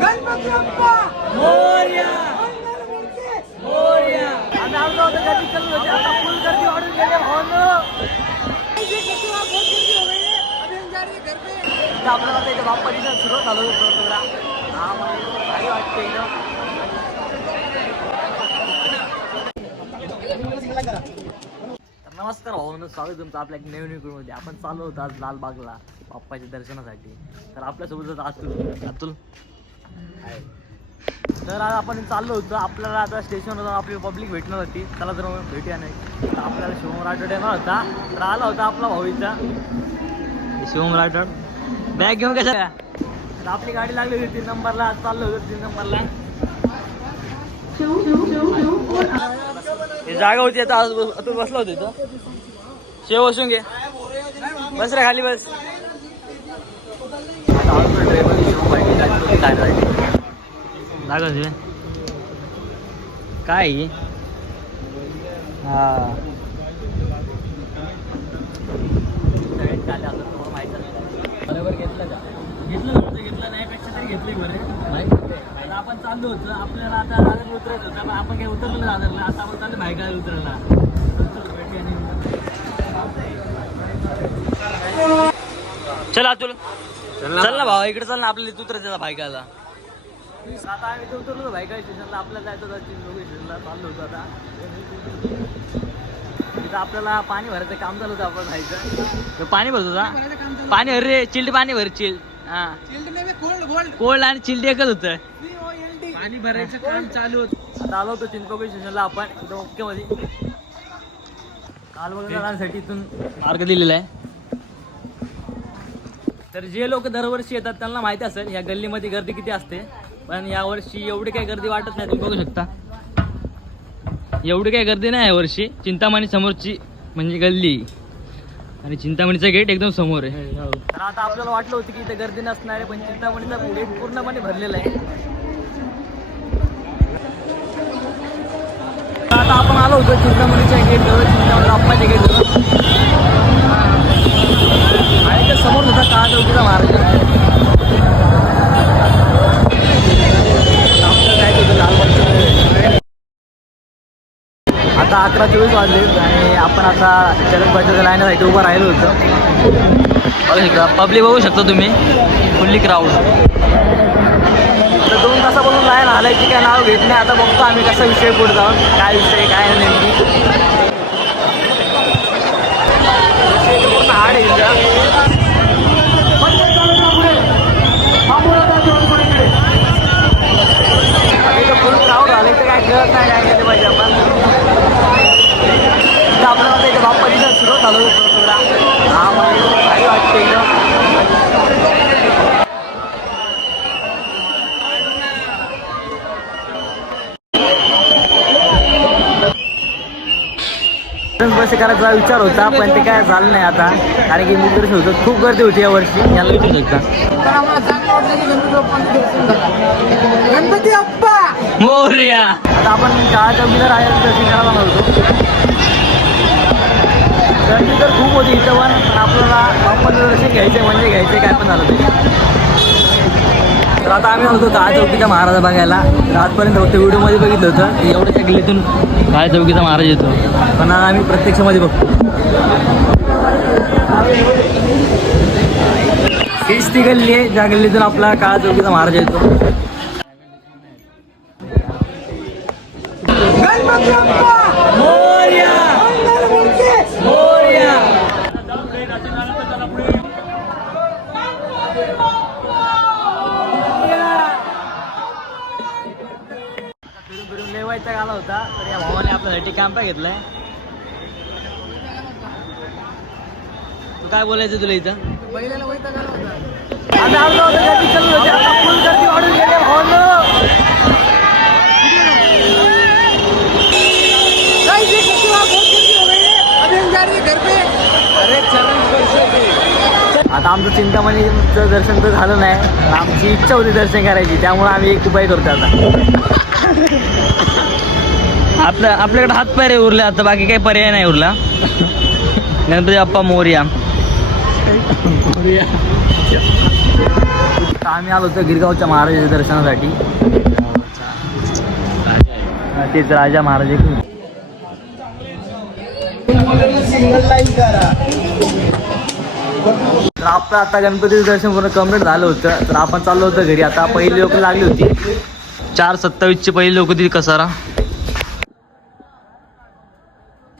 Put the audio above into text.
गणपती बाप्पा मोरया! मोरया होतो गर्दी होती आता फुल गर्दी वाढून गेले. भावांनो हो इथं सुरू झालो होतो मला भारी वाटते इथं. नमस्कार भावांनो स्वागत तुमचं आपल्या एक नवीन व्हिडिओमध्ये आपण चाललो होतो आज लालबागला बाप्पाच्या दर्शनासाठी. तर आपल्यासोबत अतुल. अतुल? तर आज आपण चाललो होतो. आपल्याला आता स्टेशनवर आपली पब्लिक भेटणार होती. त्याला जर भेटूया नाही. तर आपल्याला शिवम राठोड येणार होता. तर आला होता आपला भाऊचा शिवम राठोड बॅग घेऊन कशा तर आपली गाडी लागली होती तीन नंबरला आज चाललो होतो तीन नंबरला जागा होती आता. आज बस- बसला होता इथं. शेव बसून घे. बस रे खाली बस. ड्रायव्हर आहे. काय ही? बरोबर घेतलं का घेतलं नव्हतं घेतलं नाही पेक्षा तरी घेतलंय बरं आता आपण चाललो होतो आपल्याला आता उतरायचं होतं आपण काही उतरलं आता आपण चाललो उतरायला चल अतुल चल ना भावा इकडे चल ना आपल्याला उतरायचं भायकाला आता आम्ही इथं उतरलो भायका स्टेशनला आपल्याला जायचं होतं तीन लोक स्टेशनला चाललो होतो आता. तिथं आपल्याला पाणी भरायचं काम चालू होतं आपण जायचं तर पाणी भरत होता? पाणी भर रे चिल्ड पाणी भर चिल्ड. हा. कोल्ड आणि चिल्ड एकच होतं. पाणी भरायचं काम चालू होतं. आता आलो होतो चिंचपोकळी स्टेशनला आपण इथं ओकेमध्ये काल जाण्यासाठी इथून मार्ग दिलेला आहे. तर जे लोक दरवर्षी येतात त्यांना माहिती असेल या गल्लीमध्ये गर्दी किती असते. पण यावर्षी एवढी काही गर्दी वाटत नाही तुम्ही बघू शकता. एवढी काही गर्दी नाही यावर्षी चिंतामणी समोरची म्हणजे गल्ली. आणि चिंतामणीचा गेट एकदम समोर आहे. हो. तर आता आपल्याला वाटलं होतं की इथे गर्दी नसणार आहे पण चिंतामणीचा गेट पूर्णपणे भरलेला आहे. आता आपण आलो होतो चिंतामणीच्या गेटवर चिंतामणी अप्पाच्या गेटवर आणि त्या समोर सुद्धा काळ चौकीचा महाराज आता अकरा चोवीस वाजले आणि आपण आता चलन पाहिजे लाईनसाठी उभं राहिलो होतो. बघू शकता पब्लिक बघू शकता तुम्ही. फुल्ली क्राऊड तर दोन तासापासून लाईन आलायची काय नाव घेत नाही. आता बघतो आम्ही कसा विषय पुढे जाऊन काय विषय काय नाही नेमकी पूर्ण हार्ड आहे इथं. इथं फुल क्राऊड झालं तर काय कळत नाही काय केलं पाहिजे आपण इथं आपल्याला आता इथं बाप्पाजीचा सुरू झालो होतो थोडा हा मला इथं भारी वाटते इथं बस करायचा विचार होता पण ते काय झालं नाही आता. कारण की मी तर होतो खूप गर्दी होती या वर्षी. याला विचारू शकता तर गणपती बाप्पा! मोर्या! आता आपण काळा चौकीला राहायला दर्शन करायला होतो. गर्दी तर खूप होती इथं पण पण आपल्याला आपण दर्शन घ्यायचं म्हणजे घ्यायचं काय पण झालं ते तर आता आम्ही होतो काळा चौकीचा महाराजा बघायला. तर आजपर्यंत फक्त व्हिडिओमध्ये बघितलं होतं की एवढ्या गल्लीतून काळ्या चौकीचा महाराज येतो? पण आम्ही प्रत्यक्षमध्ये बघतो. हीच ती गल्ली आहे ज्या गल्लीतून आपला काळा चौकीचा महाराज येतो. जा रहे हैं घर पे अरे चरण स्पर्श आता आमचं चिंतामणीचं दर्शन तर झालं नाही. आमची इच्छा होती दर्शन करायची. त्यामुळे आम्ही एक उपाय करतो आता. आपल्या आपल्याकडे हात पाय रे उरले आता बाकी काही पर्याय नाही उरला. गणपती बाप्पा मोर्या. आम्ही आलो होतो गिरगावच्या महाराजाच्या दर्शनासाठी. तेच राजा महाराज तर आपलं आता गणपतीचं दर्शन पूर्ण कंप्लीट झालं होतं. तर आपण चाललो होतं घरी. आता पहिली लोक लागली होती. चार सत्तावीसची पहिली लोक होती कसारा.